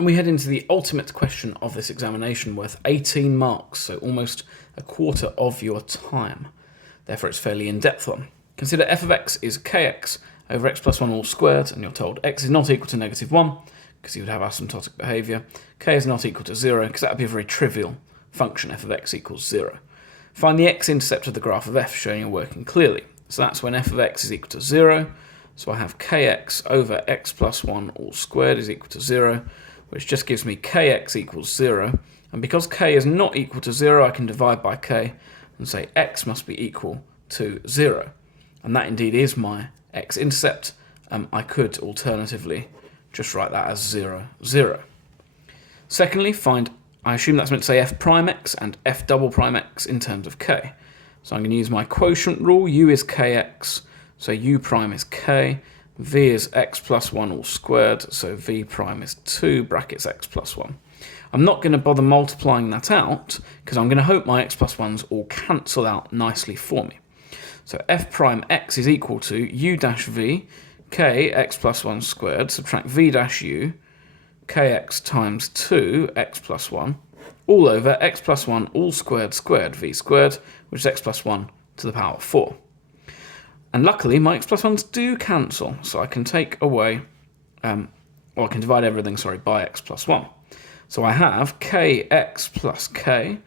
And we head into the ultimate question of this examination, worth 18 marks, so almost a quarter of your time. Therefore it's a fairly in-depth one. Consider f of x is kx over x plus 1 all squared, and you're told x is not equal to negative 1, because you would have asymptotic behaviour. K is not equal to 0, because that would be a very trivial function, f of x equals 0. Find the x-intercept of the graph of f, showing you're working clearly. So that's when f of x is equal to 0. So I have kx over x plus 1 all squared is equal to 0, which just gives me kx equals 0. And because k is not equal to 0, I can divide by k and say x must be equal to 0. And that indeed is my x-intercept. I could alternatively just write that as 0, 0. Secondly, I assume that's meant to say f prime x and f double prime x in terms of k. So I'm going to use my quotient rule. U is kx, so u prime is k. V is x plus 1 all squared, so v prime is 2 brackets x plus 1. I'm not going to bother multiplying that out, because I'm going to hope my x plus 1s all cancel out nicely for me. So f prime x is equal to u dash v, k x plus 1 squared, subtract v dash u, kx times 2 x plus 1, all over x plus 1 all squared squared v squared, which is x plus 1 to the power 4. And luckily my x plus 1s do cancel, so I can take away, I can divide everything, by x plus 1. So I have kx plus k,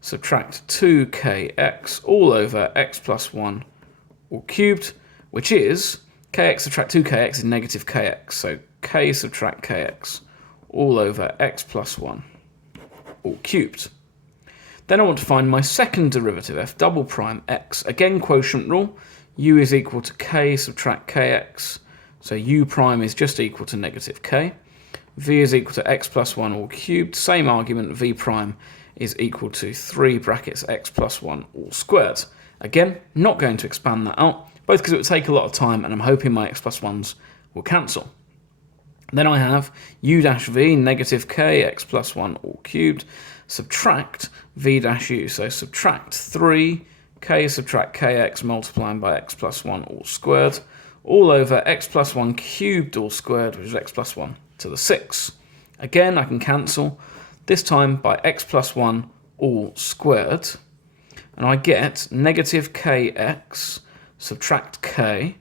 subtract 2kx, all over x plus 1 all cubed, which is kx subtract 2kx is negative kx, so k subtract kx, all over x plus 1 all cubed. Then I want to find my second derivative, f double prime x. Again, quotient rule. U is equal to k subtract kx, so u prime is just equal to negative k. V is equal to x plus 1 all cubed. Same argument, v prime is equal to 3 brackets x plus 1 all squared. Again, not going to expand that out, both because it would take a lot of time and I'm hoping my x plus 1s will cancel. Then I have u dash v, negative k, x plus 1 all cubed, subtract v dash u, so subtract 3, k subtract kx multiplying by x plus 1 all squared, all over x plus 1 cubed all squared, which is x plus 1 to the 6. Again, I can cancel, this time by x plus 1 all squared, and I get negative kx, subtract k,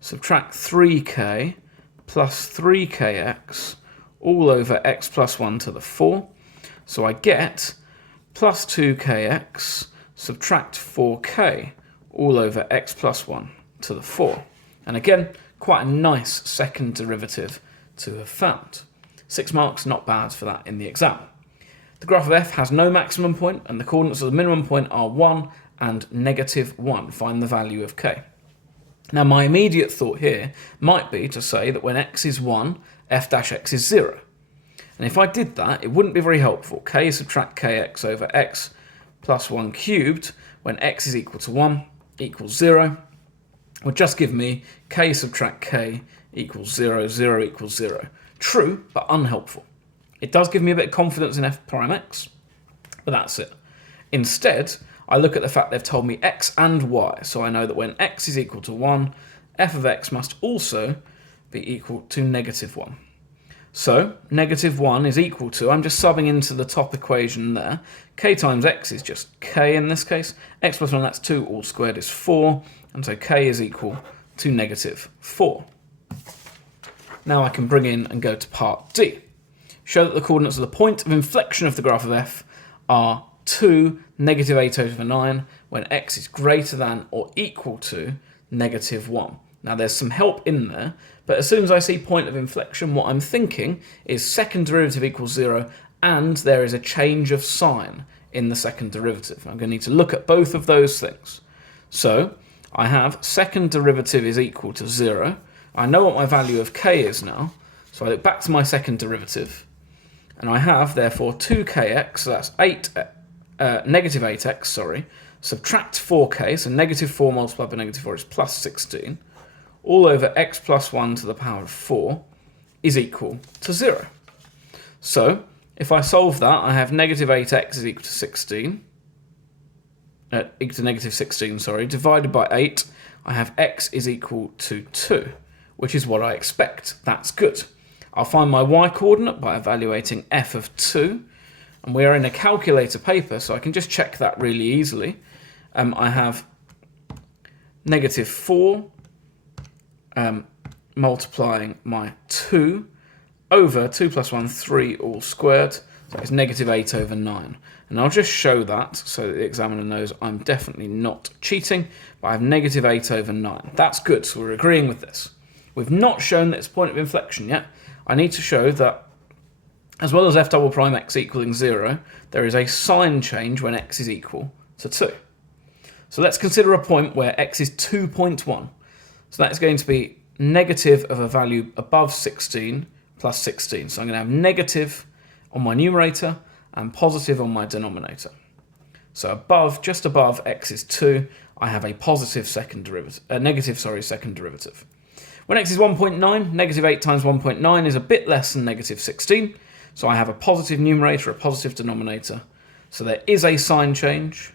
subtract 3k, plus 3kx, all over x plus 1 to the 4. So I get plus 2kx, subtract 4k, all over x plus 1 to the 4. And again, quite a nice second derivative to have found. 6 marks, not bad for that in the exam. The graph of f has no maximum point, and the coordinates of the minimum point are 1 and negative 1. Find the value of k. Now my immediate thought here might be to say that when x is 1, f dash x is 0. And if I did that, it wouldn't be very helpful. K subtract kx over x plus 1 cubed, when x is equal to 1 equals 0, would just give me k subtract k equals 0, 0 equals 0. True, but unhelpful. It does give me a bit of confidence in f prime x, but that's it. Instead, I look at the fact they've told me x and y, so I know that when x is equal to 1, f of x must also be equal to negative 1. So, negative 1 is equal to, I'm just subbing into the top equation there, k times x is just k in this case, x plus 1, that's 2, all squared is 4, and so k is equal to negative 4. Now I can bring in and go to part D. Show that the coordinates of the point of inflection of the graph of f are 2, negative 8 over 9, when x is greater than or equal to negative 1. Now there's some help in there, but as soon as I see point of inflection, what I'm thinking is second derivative equals 0, and there is a change of sign in the second derivative. I'm going to need to look at both of those things. So I have second derivative is equal to 0. I know what my value of k is now, so I look back to my second derivative, and I have therefore 2kx, so that's negative 8x, subtract 4k, so negative 4 multiplied by negative 4 is plus 16, all over x plus 1 to the power of 4 is equal to 0. So, if I solve that, I have negative 8x is equal to 16, equal to negative 16, divided by 8, I have x is equal to 2, which is what I expect. That's good. I'll find my y coordinate by evaluating f of 2. And we are in a calculator paper, so I can just check that really easily. I have negative 4 multiplying my 2 over 2 plus 1, 3 all squared. So it's negative 8 over 9. And I'll just show that so that the examiner knows I'm definitely not cheating, but I have negative 8 over 9. That's good, so we're agreeing with this. We've not shown that it's point of inflection yet. I need to show that as well as f double prime x equaling 0, there is a sign change when x is equal to 2. So let's consider a point where x is 2.1. So that's going to be negative of a value above 16 plus 16. So I'm going to have negative on my numerator and positive on my denominator. So above, just above x is 2, I have a positive second derivative, second derivative. When x is 1.9, negative 8 times 1.9 is a bit less than negative 16. So I have a positive numerator, a positive denominator. So there is a sign change.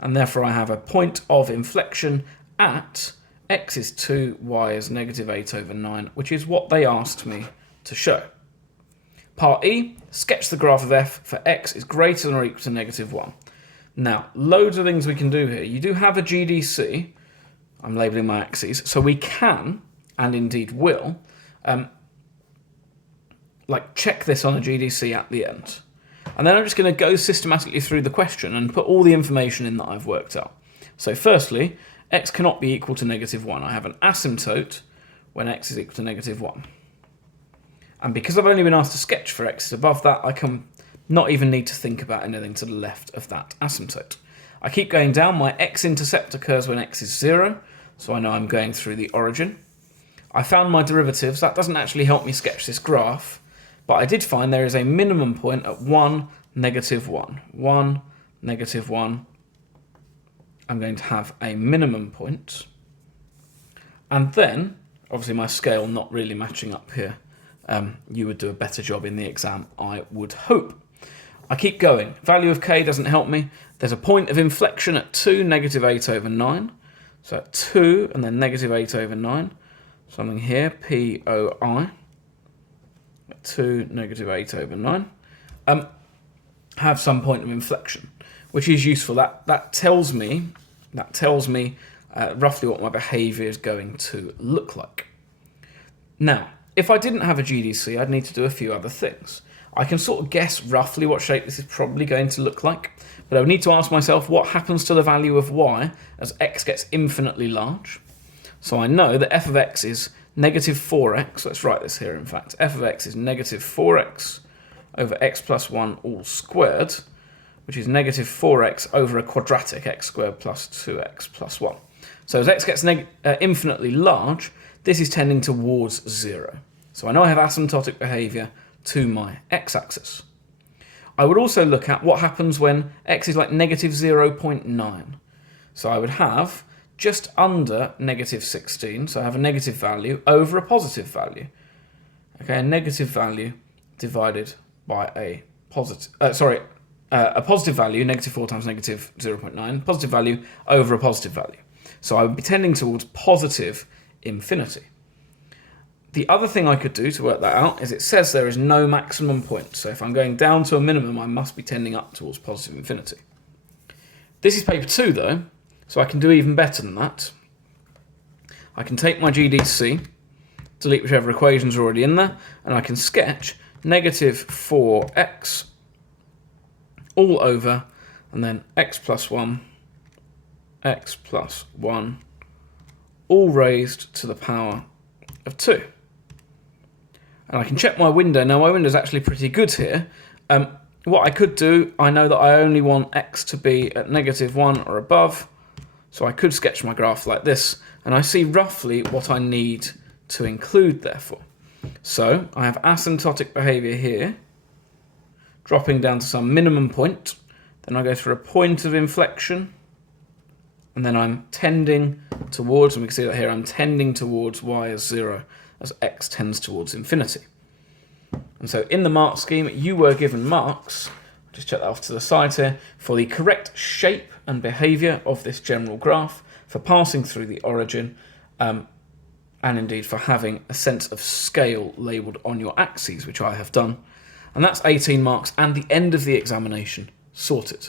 And therefore I have a point of inflection at x is 2, y is negative 8 over 9, which is what they asked me to show. Part E, sketch the graph of f for x is greater than or equal to negative 1. Now, loads of things we can do here. You do have a GDC. I'm labelling my axes. So we can, and indeed will, check this on a GDC at the end. And then I'm just going to go systematically through the question and put all the information in that I've worked out. So firstly, x cannot be equal to negative 1. I have an asymptote when x is equal to negative 1. And because I've only been asked to sketch for x above that, I can not even need to think about anything to the left of that asymptote. I keep going down. My x-intercept occurs when x is 0, so I know I'm going through the origin. I found my derivatives. That doesn't actually help me sketch this graph, but I did find there is a minimum point at 1, negative 1. 1, negative 1. I'm going to have a minimum point. And then, obviously my scale not really matching up here. You would do a better job in the exam, I would hope. I keep going. Value of k doesn't help me. There's a point of inflection at 2, negative 8 over 9. So at 2 and then negative 8 over 9. Something here, POI. At 2, negative 8 over 9. Have some point of inflection, which is useful. That tells me roughly what my behaviour is going to look like. Now, if I didn't have a GDC, I'd need to do a few other things. I can sort of guess roughly what shape this is probably going to look like, but I would need to ask myself what happens to the value of y as x gets infinitely large. So I know that f of x is negative 4x. Let's write this here, in fact. F of x is negative 4x over x plus 1 all squared, which is negative 4x over a quadratic x squared plus 2x plus 1. So as x gets infinitely large, this is tending towards 0. So I know I have asymptotic behaviour to my x-axis. I would also look at what happens when x is like negative 0.9. So I would have just under negative 16, so I have a negative value over a positive value. Okay, a negative value divided by a positive, a positive value, negative 4 times negative 0.9, positive value over a positive value. So I would be tending towards positive infinity. The other thing I could do to work that out is it says there is no maximum point. So if I'm going down to a minimum, I must be tending up towards positive infinity. This is paper 2 though, so I can do even better than that. I can take my GDC, delete whichever equations are already in there, and I can sketch negative 4x all over, and then x plus 1, x plus 1, all raised to the power of 2. And I can check my window. Now my window is actually pretty good here. What I could do, I know that I only want x to be at negative 1 or above. So I could sketch my graph like this. And I see roughly what I need to include therefore. So I have asymptotic behaviour here, dropping down to some minimum point. Then I go through a point of inflection. And then I'm tending towards, and we can see that here, I'm tending towards y as 0 as x tends towards infinity. And so in the mark scheme, you were given marks, just check that off to the side here, for the correct shape and behaviour of this general graph, for passing through the origin, and and indeed for having a sense of scale labelled on your axes, which I have done. And that's 18 marks and the end of the examination. Sorted.